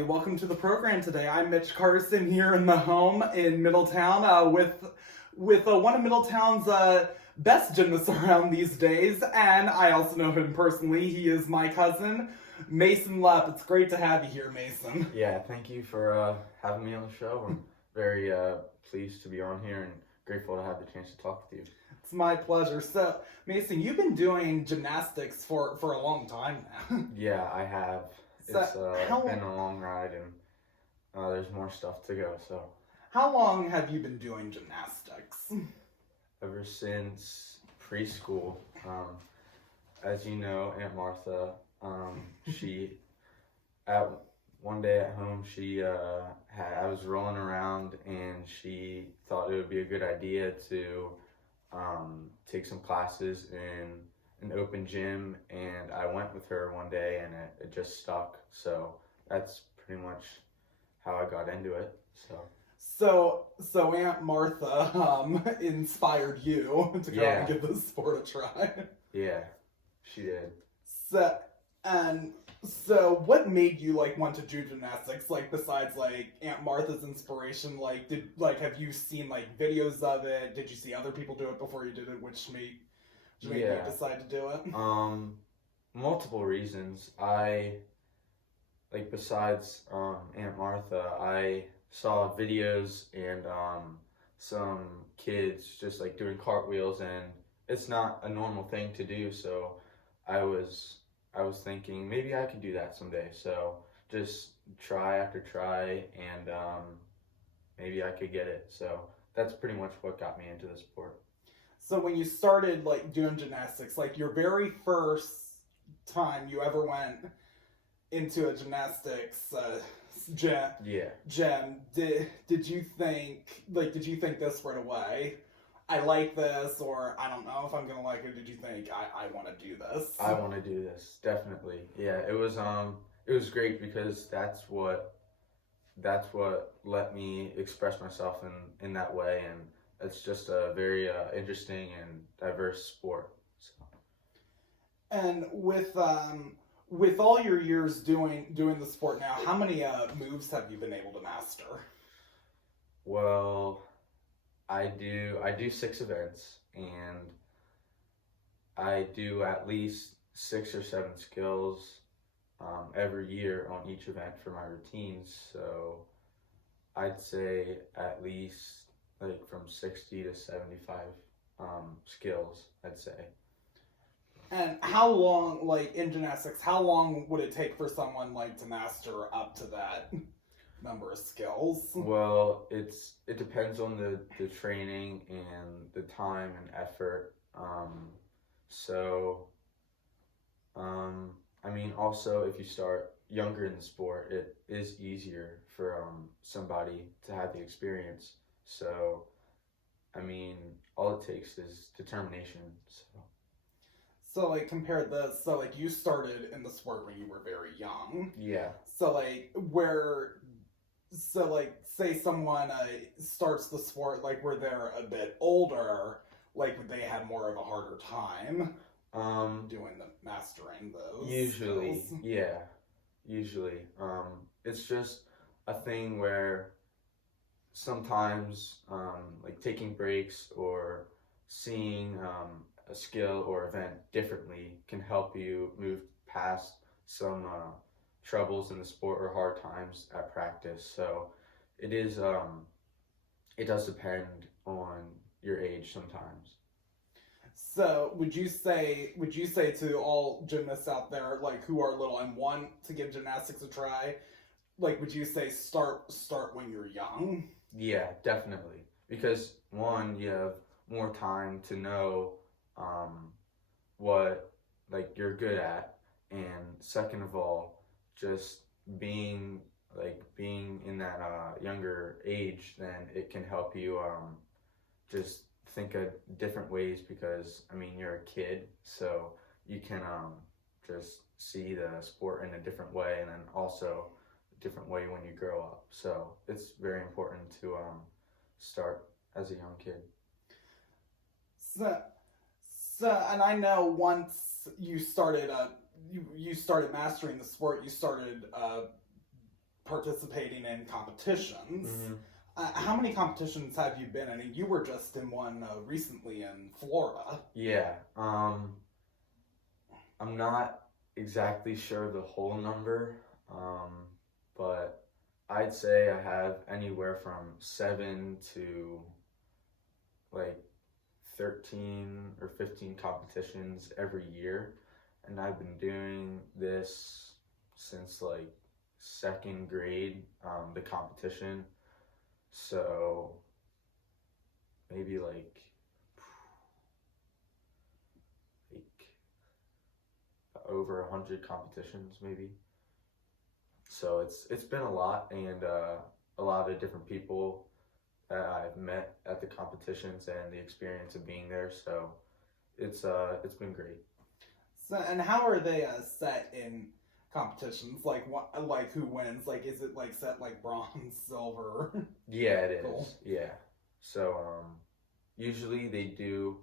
Welcome to the program today. I'm Mitch Carson here in the home in Middletown with one of Middletown's best gymnasts around these days, and I also know him personally. He is my cousin, Mason Lupp. It's great to have you here, Mason. Yeah, thank you for having me on the show. I'm very pleased to be on here and grateful to have the chance to talk with you. It's my pleasure. So, Mason, you've been doing gymnastics for a long time now. Yeah, I have. So It's been a long ride, and there's more stuff to go. So, how long have you been doing gymnastics? ever since preschool, as you know, Aunt Martha, she one day at home, I was rolling around, and she thought it would be a good idea to take some classes in an open gym, and I went with her one day, and it just stuck. So that's pretty much how I got into it. So Aunt Martha inspired you to go and give this sport a try. Yeah, she did. So what made you want to do gymnastics? Besides Aunt Martha's inspiration, have you seen videos of it? Did you see other people do it before you did it, which made you decide to do it? Multiple reasons. Besides Aunt Martha, I saw videos and some kids just doing cartwheels, and it's not a normal thing to do, so I was thinking maybe I could do that someday. So just try after try, and maybe I could get it. So that's pretty much what got me into the sport. So when you started doing gymnastics, your very first time you ever went into a gymnastics gym, did you think this right away? I like this, or I don't know if I'm gonna like it. Did you think I want to do this? I want to do this, definitely. Yeah, it was great because that's what let me express myself in that way, and it's just a very interesting and diverse sport. So. And with all your years doing the sport now, how many moves have you been able to master? Well, I do 6 events, and I do at least 6 or 7 skills every year on each event for my routines. So I'd say at least from 60 to 75 skills, I'd say. And how long, in gymnastics, how long would it take for someone to master up to that number of skills? Well, it depends on the training and the time and effort. Also, if you start younger in the sport, it is easier for somebody to have the experience. So, all it takes is determination. So compare this. So you started in the sport when you were very young. Yeah. So say someone starts the sport where they're a bit older, would they have more of a harder time mastering those usually skills? Yeah, usually it's just a thing where sometimes taking breaks or seeing a skill or event differently can help you move past some troubles in the sport or hard times at practice. So it does depend on your age sometimes. So would you say to all gymnasts out there who are little and want to give gymnastics a try, would you say start when you're young? Yeah, definitely. Because one, you have more time to know what you're good at, and second of all, just being in that younger age, then it can help you just think of different ways, because you're a kid, so you can just see the sport in a different way, and then also a different way when you grow up. So it's very important to start as a young kid. So, and I know once you started you started mastering the sport, you started participating in competitions. How many competitions have you been in? And you were just in one recently in Florida. Yeah. I'm not exactly sure the whole number, but I'd say I have anywhere from 7 to like 13 or 15 competitions every year, and I've been doing this since like second grade, the competition. So maybe like over 100 competitions maybe. So it's been a lot, and a lot of different people that I've met at the competitions and the experience of being there. So it's been great. So, and how are they set in competitions? Like what? Like who wins? Like is it like set like bronze, silver? Yeah, it is. Gold? Yeah. So usually they do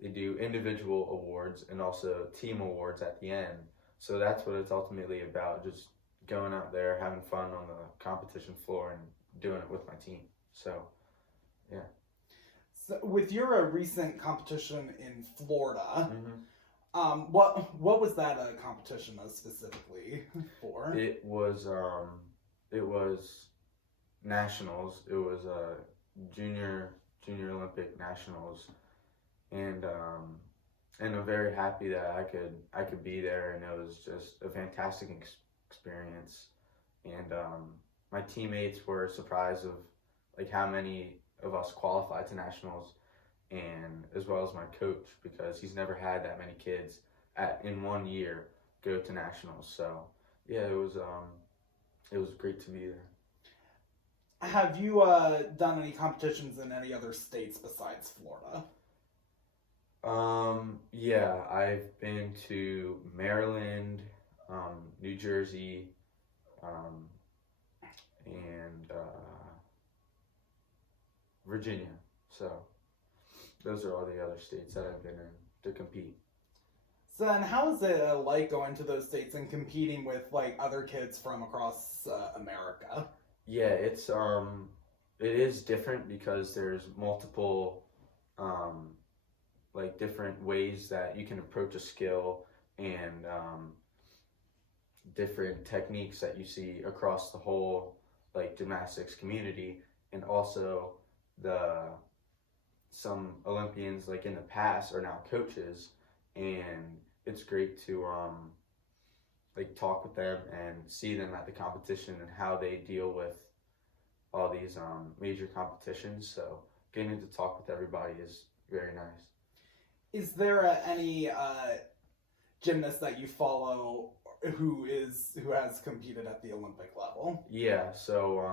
individual awards and also team awards at the end. So that's what it's ultimately about, just going out there, having fun on the competition floor and doing it with my team. So, yeah. So with your recent competition in Florida, what was that competition specifically for? It was nationals. It was junior Olympic nationals, and I'm very happy that I could be there, and it was just a fantastic experience. And my teammates were surprised of like how many of us qualified to nationals, and as well as my coach, because he's never had that many kids in 1 year go to nationals. So yeah, it was great to be there. Have you done any competitions in any other states besides Florida? Yeah, I've been to Maryland, New Jersey, and Virginia. So those are all the other states that I've been in to compete. So then how is it like going to those states and competing with like other kids from across America? Yeah, it is different because there's multiple like different ways that you can approach a skill, and different techniques that you see across the whole like gymnastics community, and also some Olympians like in the past are now coaches, and it's great to like talk with them and see them at the competition and how they deal with all these major competitions. So getting to talk with everybody is very nice. Is there any gymnast that you follow who has competed at the Olympic level? Yeah, so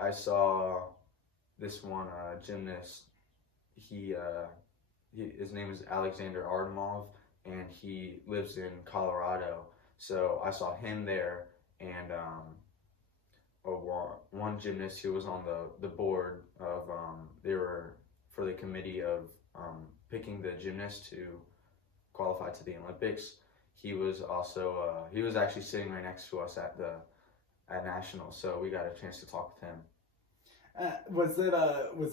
I saw this one gymnast. His name is Alexander Artemov, and he lives in Colorado. So I saw him there, and one gymnast who was on the board of they were for the committee of picking the gymnast to qualify to the Olympics. He was also he was actually sitting right next to us at nationals, so we got a chance to talk with him. Was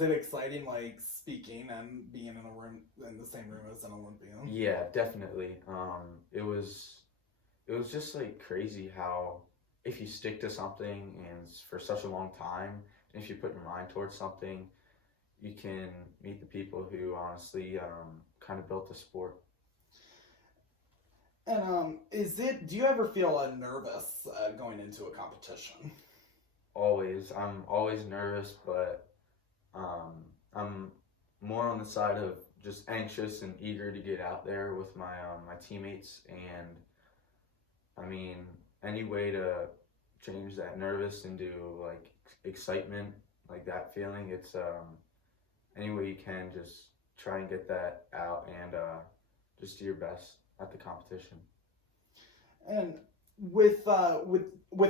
it exciting, like speaking and being in the same room as an Olympian? Yeah, definitely. It was just like crazy how if you stick to something and for such a long time, and if you put your mind towards something, you can meet the people who honestly kind of built the sport. And do you ever feel nervous going into a competition? Always. I'm always nervous, but I'm more on the side of just anxious and eager to get out there with my teammates. And I mean, any way to change that nervous into like excitement, like that feeling, it's any way you can, just try and get that out, and just do your best at the competition. And with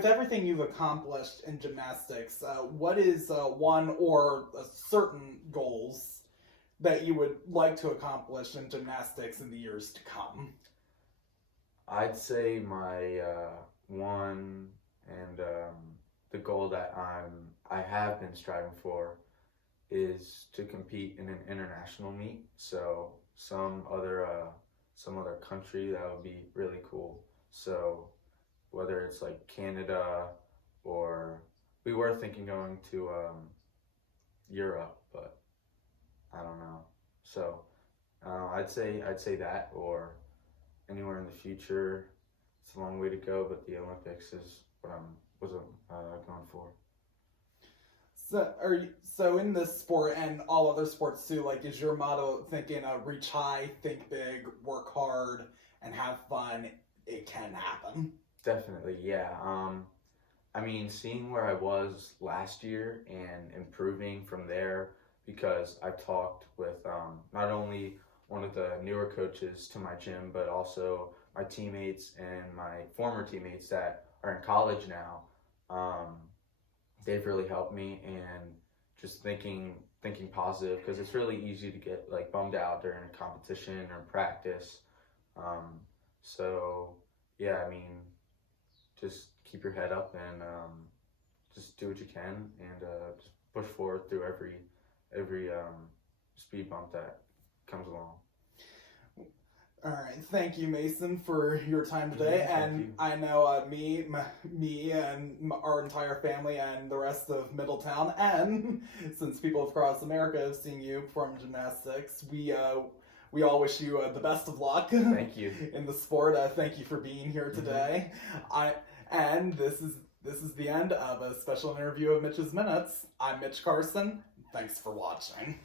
everything you've accomplished in gymnastics, what is one or certain goals that you would like to accomplish in gymnastics in the years to come? I'd say my one and the goal that I have been striving for is to compete in an international meet. So some other country, that would be really cool. So whether it's like Canada, or we were thinking going to Europe, but I don't know. So I'd say that, or anywhere in the future. It's a long way to go, but the Olympics is what I'm going for. So in this sport and all other sports too, like, is your motto thinking reach high, think big, work hard, and have fun? It can happen. Definitely, yeah. I mean, seeing where I was last year and improving from there, because I talked with not only one of the newer coaches to my gym, but also my teammates and my former teammates that are in college now. They've really helped me, and just thinking positive, because it's really easy to get like bummed out during a competition or practice. So yeah, I mean, just keep your head up and just do what you can, and just push forward through every speed bump that comes along. All right, thank you, Mason, for your time today. And I know me and our entire family and the rest of Middletown, and since people across America have seen you perform gymnastics, we all wish you the best of luck. Thank you. In the sport. Thank you for being here today. And this is the end of a special interview of Mitch's Minutes. I'm Mitch Carson. Thanks for watching.